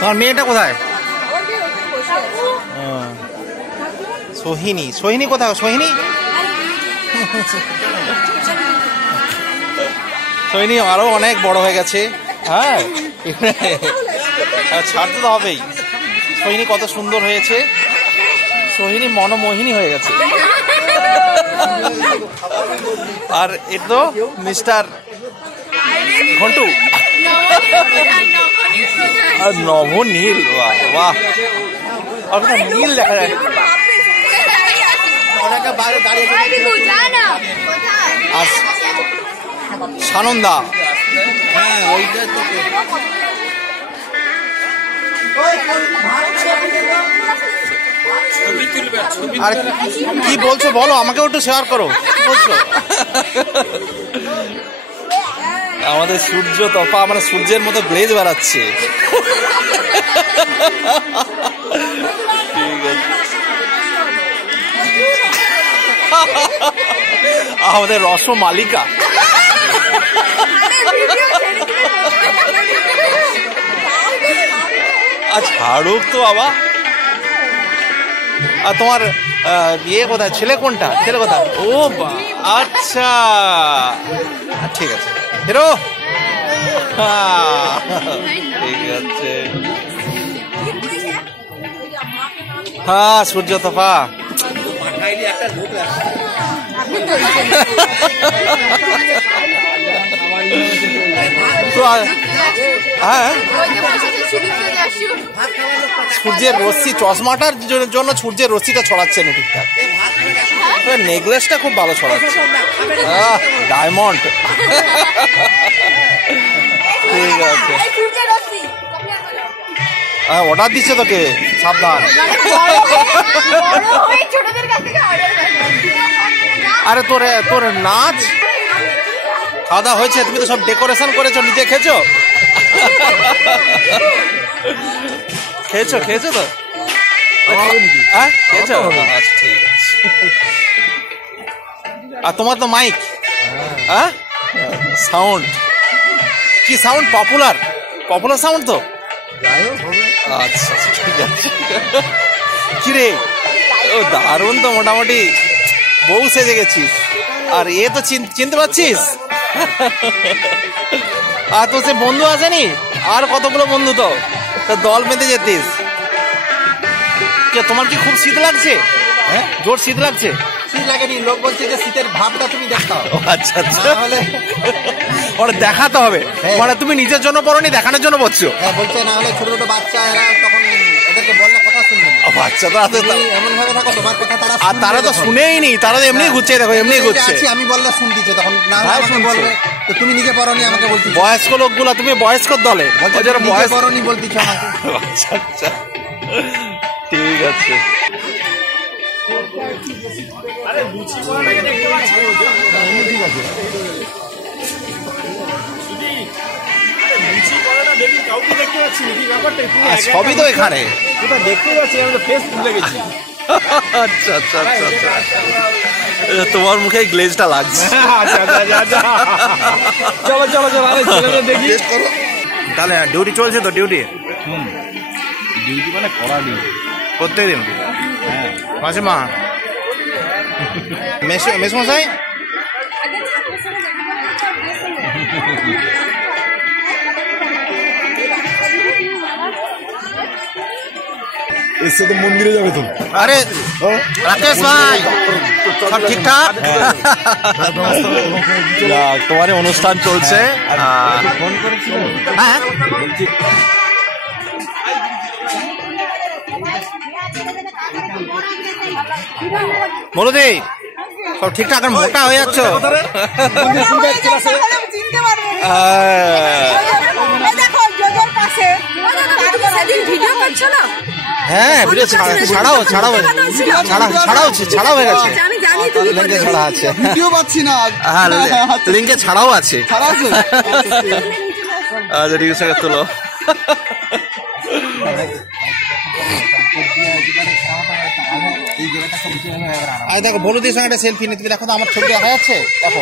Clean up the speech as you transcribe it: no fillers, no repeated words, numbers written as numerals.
তোমার মেয়েটা কোথায়? সোহিনী, সোহিনী কোথায়? সোহিনী সোহিনী আরো অনেক বড় হয়ে গেছে। হ্যাঁ, ছাড়তে তো হবেই। সোহিনী কত সুন্দর হয়েছে, সোহিনী মনমোহিনী হয়ে গেছে। আর এ তো মিস্টার ঘন্টু আর নবনীল। বাহ বাহ, নীল দেখা যায়। আর সানন্দা, আর কি বলছো বলো, আমাকেও একটু শেয়ার করো, কি বলছো? আমাদের সূর্য তপা মানে সূর্যের মতো ব্লেজ বেড়াচ্ছে। ঠিক আছে, আমাদের রসমালিকা। ছাড়ুক তো বাবা। আর তোমার ইয়ে কোথায়, ছেলে কোনটা, ছেলে কোথায়? ও আচ্ছা, ঠিক আছে হিরো। ঠিক আছে, হ্যাঁ সূর্য তপা। হ্যাঁ, সূর্যের রশ্মি, চশমাটার জন্য সূর্যের রশ্মিটা ছড়াচ্ছে না ঠিকঠাক। নেকলেসটা খুব ভালো ছড়াচ্ছে, ডায়মন্ড। ঠিক আছে, হ্যাঁ অর্ডার দিচ্ছে তোকে, সাবধান। আরে তোর নাচ খাওয়া দাওয়া হয়েছে? তুমি তো সব ডেকোরেশন করেছো, নিজে খেয়েছো? খেয়েছো খেয়েছো তো? হ্যাঁ খেয়েছো, আচ্ছা ঠিক আছে। আর তোমার তো মাইক, হ্যাঁ সাউন্ড কি সাউন্ড? পপুলার সাউন্ড তো। আচ্ছা ঠিক আছে। কিরে ও দারুণ তো, মোটামুটি বউ সেজে গেছিস। আর এ তো চিনতে পারছিস? আর তো সে বন্ধু আসেনি? আর কতগুলো বন্ধু তো দল বেঁধে যেতিস। তোমার কি খুব শীত লাগছে? হ্যাঁ জোর শীত লাগছে? শীত লাগেনি, লোক বলছে যে শীতের ভাবটা তুমি দেখাও। আচ্ছা আচ্ছা, ওটা দেখাতে হবে মানে তুমি নিজের জন্য পড়নি, দেখানোর জন্য পড়ছো? হ্যাঁ বলছে, না হলে ছোট ছোট বাচ্চা এরা তখন এদেরকে বললে কথা শুনবে না। বাচ্চা তো আছে, এমন ভাবে থাকো তোমার কথা তারা, আর তারা তো শুনেই নি, তারা তো এমনি ঘুরছে, দেখো এমনি ঘুরছে। আমি বললে শুনতিছে তখন, না আমাকে বলবে তো তুমি নিজে পড়নি আমাকে বলছো। বয়স্ক লোকগুলা, তুমি বয়স্ক দলে বয়স পড়নি বলতিছ আমাকে। আচ্ছা আচ্ছা ঠিক আছে। সবই তো এখানে দেখতে পাচ্ছি, আমি তো ফেস ভুলে গেছি। আচ্ছা আচ্ছা আচ্ছা আচ্ছা, তোমার মুখে গ্লেজটা লাগছে। চলো চলো চলো, দেখি তাহলে। ডিউটি চলছে তো? ডিউটি মানে কড়া ডিউটি প্রত্যেকদিন। হ্যাঁ মাসিমা, মেসমশাই এসে তো মন্দিরে যাবে তো। আরে রাকেশ ভাই, সব ঠিকঠাক? তোমার অনুষ্ঠান চলছে। হ্যাঁ বলদি সব ঠিকঠাক? আর মোটা হয়ে যাচ্ছ। হ্যাঁ ভিডিও ছাড়াও হয়ে গেছে, লিঙ্কে ছাড়া আছে। ভিডিও পাচ্ছি না, হ্যাঁ লিঙ্কে ছাড়াও আছে। আচ্ছা ঠিক আছে, তোলো। আরে দেখো বলুদের সঙ্গে একটা সেলফি নিয়ে তুমি দেখো তো আমার ছবি দেখা যাচ্ছে দেখো